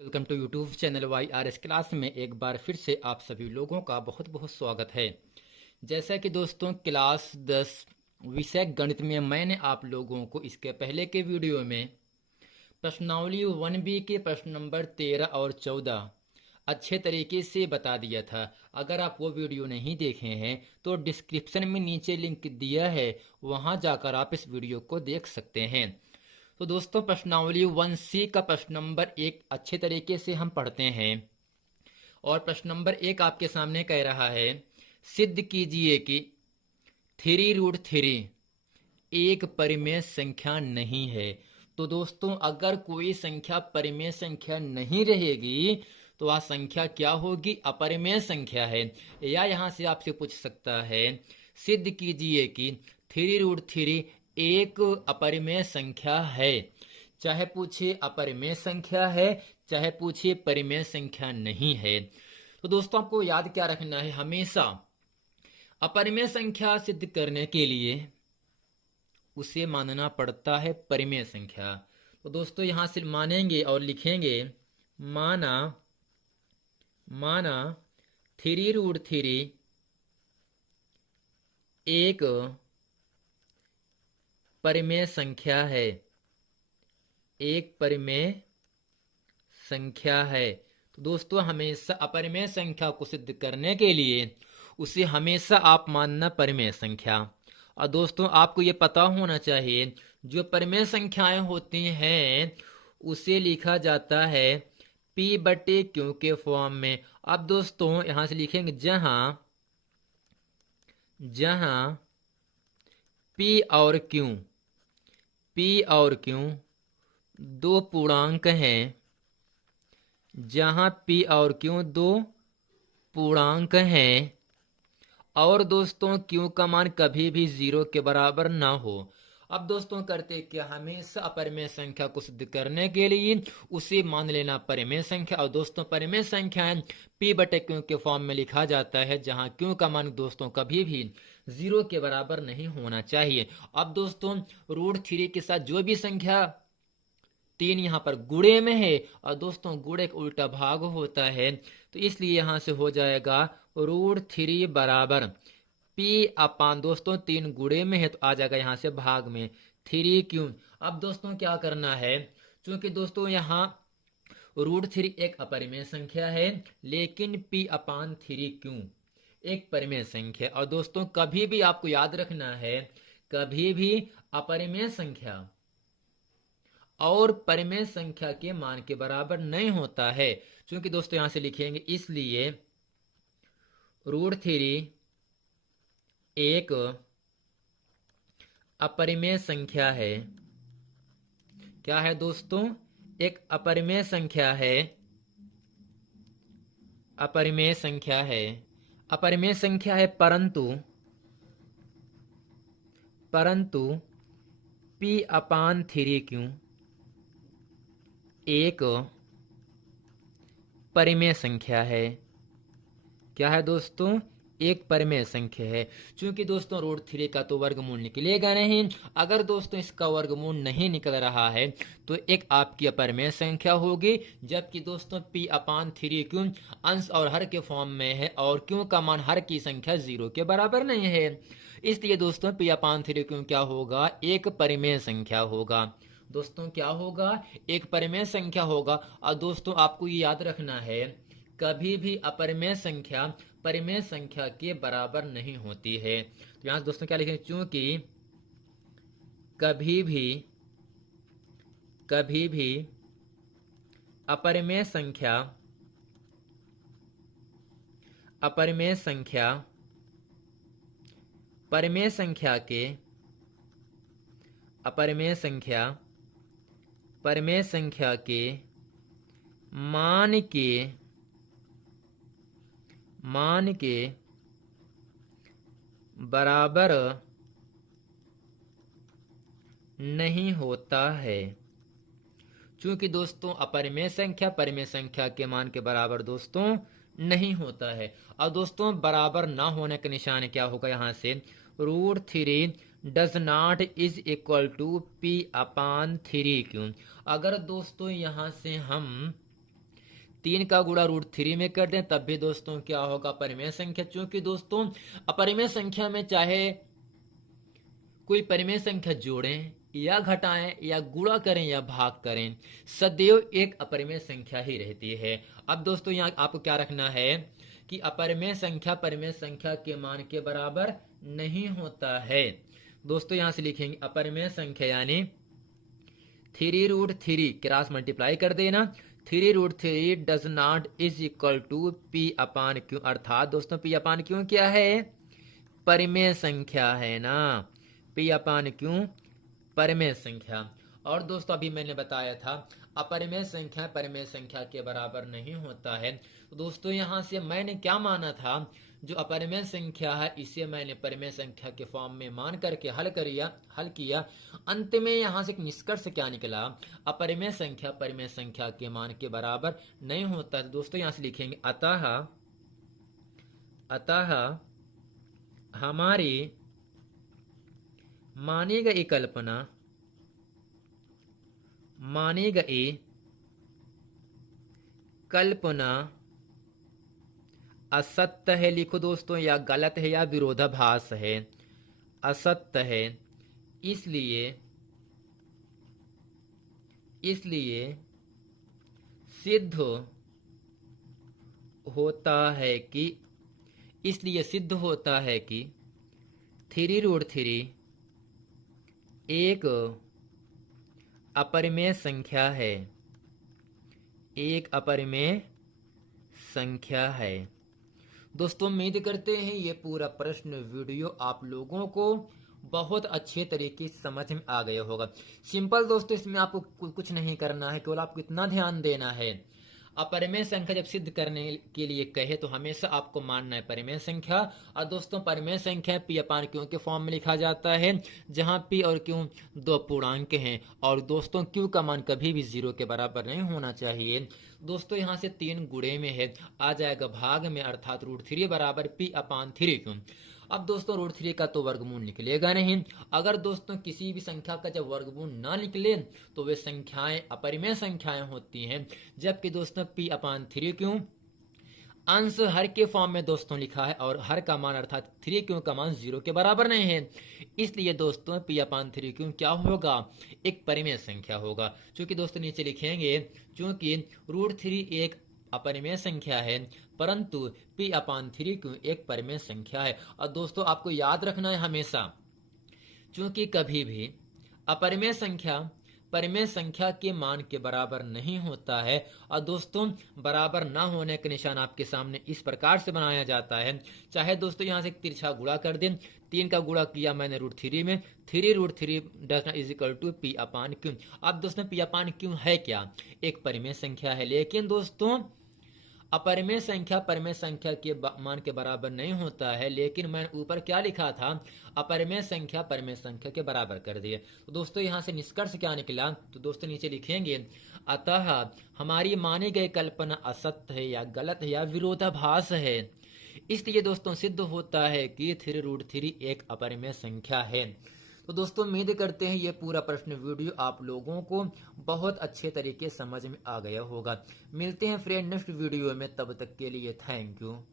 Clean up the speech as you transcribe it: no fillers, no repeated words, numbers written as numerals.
Welcome to YouTube channel YRS class में एक बार फिर से आप सभी लोगों का बहुत बहुत स्वागत है। जैसा कि दोस्तों क्लास 10 विषय गणित में मैंने आप लोगों को इसके पहले के वीडियो में प्रश्नावली 1B के प्रश्न नंबर 13 और 14 अच्छे तरीके से बता दिया था। अगर आप वो वीडियो नहीं देखे हैं तो डिस्क्रिप्शन में नीचे लिंक दिया है, वहां जाकर आप इस वीडियो को देख सकते हैं। तो दोस्तों प्रश्नावली 1C का प्रश्न नंबर 1 अच्छे तरीके से हम पढ़ते हैं। और प्रश्न नंबर 1 आपके सामने कह रहा है, सिद्ध कीजिए कि 3√3 एक परिमेय संख्या नहीं है। तो दोस्तों अगर कोई संख्या परिमेय संख्या नहीं रहेगी तो वह संख्या क्या होगी? अपरिमेय संख्या है। या यहां से आपसे पूछ सकता है, सिद्ध कीजिए कि 3√3 एक अपरिमेय संख्या है। चाहे पूछे अपरिमेय संख्या है, चाहे पूछे परिमेय संख्या नहीं है। तो दोस्तों आपको याद क्या रखना है, हमेशा अपरिमेय संख्या सिद्ध करने के लिए उसे मानना पड़ता है परिमेय संख्या। तो दोस्तों यहां से मानेंगे और लिखेंगे, माना माना 3√3 एक परिमेय संख्या है, एक परिमेय संख्या है। तो दोस्तों हमेशा अपरिमेय संख्या को सिद्ध करने के लिए उसे हमेशा आप मानना परिमेय संख्या। और दोस्तों आपको ये पता होना चाहिए, जो परिमेय संख्याएं होती हैं उसे लिखा जाता है P/Q के फॉर्म में। अब दोस्तों यहां से लिखेंगे, जहां जहां P और Q दो पूर्णांक हैं, जहां P और Q दो पूर्णांक हैं और दोस्तों Q का मान कभी भी 0 के बराबर ना हो। अब दोस्तों करते क्या, हमेशा अपरिमेय संख्या को सिद्ध करने के लिए उसे मान लेना परिमेय संख्या। और दोस्तों परिमेय संख्या P/Q के फॉर्म में लिखा जाता है, जहां Q का मान दोस्तों कभी भी 0 के बराबर नहीं होना चाहिए। अब दोस्तों √3 के साथ जो भी संख्या 3 यहाँ पर गुणे में है, और दोस्तों गुणे का उल्टा भाग होता है, तो इसलिए यहां से हो जाएगा √3 बराबर P/, दोस्तों 3 गुणे में है तो आ जाएगा यहां से भाग में 3Q। अब दोस्तों क्या करना है, क्योंकि दोस्तों यहाँ √3 एक अपरिमेय संख्या है, लेकिन P/3Q एक परिमेय संख्या। और दोस्तों कभी भी आपको याद रखना है, कभी भी अपरिमेय संख्या और परिमेय संख्या के मान के बराबर नहीं होता है। क्योंकि दोस्तों यहां से लिखेंगे, इसलिए √3 एक अपरिमेय संख्या है। क्या है दोस्तों? एक अपरिमेय संख्या है, अपरिमेय संख्या है, अपरिमेय संख्या है, परंतु P/3Q एक परिमेय संख्या है। क्या है दोस्तों? एक परिमेय संख्या है। क्योंकि दोस्तों √3 का तो वर्गमूल निकलेगा नहीं। अगर दोस्तों इसका वर्गमूल नहीं निकल रहा है तो एक आपकी अपरिमेय संख्या होगी, जबकि दोस्तों P/3Q अंश और हर के फॉर्म में है और Q का मान हर की संख्या 0 के बराबर नहीं है। इसलिए दोस्तों P/3Q क्या होगा? एक परिमेय संख्या होगा। दोस्तों क्या होगा? एक परिमेय संख्या होगा। और दोस्तों आपको ये याद रखना है, कभी भी अपरिमेय संख्या परिमेय संख्या के बराबर नहीं होती है। तो यहां दोस्तों क्या लिखेंगे, चूंकि कभी भी अपरिमेय संख्या परिमेय संख्या के अपरिमेय संख्या परिमेय संख्या के मान के बराबर नहीं होता है। क्योंकि दोस्तों अपरिमेय संख्या परिमेय संख्या के मान के बराबर दोस्तों नहीं होता है। और दोस्तों बराबर ना होने का निशान क्या होगा? यहां से √3 does not is equal to P/3Q। अगर दोस्तों यहां से हम 3 का गुणा √3 में कर दें तब भी दोस्तों क्या होगा, परिमेय संख्या। चूंकि दोस्तों अपरिमेय संख्या में चाहे कोई परिमेय संख्या जोड़ें या घटाएं या गुणा करें या भाग करें, सदैव एक अपरिमेय संख्या ही रहती है। अब दोस्तों यहाँ आपको क्या रखना है कि अपरिमेय संख्या परिमेय संख्या के मान के बराबर नहीं होता है। दोस्तों यहाँ से लिखेंगे अपरिमेय संख्या यानी 3√3 क्रॉस मल्टीप्लाई कर देना, 3√3 does not is equal to P/Q। अर्थात दोस्तों P/Q क्या है, परिमेय संख्या है ना, P/Q परिमेय संख्या। और दोस्तों अभी मैंने बताया था अपरिमेय संख्या परिमेय संख्या के बराबर नहीं होता है। तो दोस्तों यहाँ से मैंने क्या माना था, जो अपरिमेय संख्या है इसे मैंने परिमेय संख्या के फॉर्म में मान करके हल किया। अंत में यहाँ से एक निष्कर्ष क्या निकला, अपरिमेय संख्या परिमेय संख्या के मान के बराबर नहीं होता है। दोस्तों यहाँ से लिखेंगे अतः हमारी मानी गई कल्पना असत्य है, लिखो दोस्तों, या गलत है या विरोधाभास है, असत्य है। इसलिए सिद्ध होता है कि 3√3 एक अपरिमेय संख्या है। दोस्तों उम्मीद करते हैं ये पूरा प्रश्न वीडियो आप लोगों को बहुत अच्छे तरीके से समझ में आ गया होगा। सिंपल दोस्तों, इसमें आपको कुछ नहीं करना है, केवल आपको इतना ध्यान देना है, अपरिमेय संख्या जब सिद्ध करने के लिए कहे तो हमेशा आपको मानना है परिमेय संख्या। और दोस्तों परिमेय संख्या P/Q के फॉर्म में लिखा जाता है, जहां P और Q दो पूर्णांक हैं। और दोस्तों Q का मान कभी भी 0 के बराबर नहीं होना चाहिए। दोस्तों यहाँ से 3 गुणे में है, आ जाएगा भाग में, अर्थात √3 बराबर P/3Q। अब दोस्तों √3 का तो वर्गमूल निकलेगा नहीं। अगर दोस्तों किसी भी संख्या का जब वर्गमूल ना निकले तो वे संख्याएं अपरिमेय संख्याएं होती हैं। जबकि दोस्तों P/3Q अंश हर के फॉर्म में दोस्तों लिखा है और हर का मान अर्थात 3Q का मान 0 के बराबर नहीं है। इसलिए दोस्तों P/3Q क्या होगा, एक परिमेय संख्या होगा। चूंकि दोस्तों नीचे लिखेंगे चूंकि √3 एक अपरिमेय संख्या है परंतु P/3Q एक परिमेय संख्या है। और दोस्तों आपको याद रखना है हमेशा, चूंकि कभी भी अपरिमेय संख्या परिमेय संख्या के मान के बराबर नहीं होता है। और दोस्तों बराबर ना होने का निशान आपके सामने इस प्रकार से बनाया जाता है, चाहे दोस्तों यहाँ से एक तिरछा गुणा कर दें, 3 का गुणा किया मैंने √3 में, 3√3 does not is equal to P/Q। अब दोस्तों P/Q है क्या, एक परिमेय संख्या है। लेकिन दोस्तों अपरिमेय संख्या परिमेय संख्या के मान के बराबर नहीं होता है। लेकिन मैंने ऊपर क्या लिखा था, अपरिमेय संख्या परिमेय संख्या के बराबर कर दिए। तो दोस्तों यहाँ से निष्कर्ष क्या निकला, तो दोस्तों नीचे लिखेंगे अतः हमारी मानी गई कल्पना असत्य है या गलत है या विरोधाभास है। इसलिए दोस्तों सिद्ध होता है कि 3√3 एक अपरिमेय संख्या है। तो दोस्तों उम्मीद करते हैं ये पूरा प्रश्न वीडियो आप लोगों को बहुत अच्छे तरीके समझ में आ गया होगा। मिलते हैं फ्रेंड नेक्स्ट वीडियो में, तब तक के लिए थैंक यू।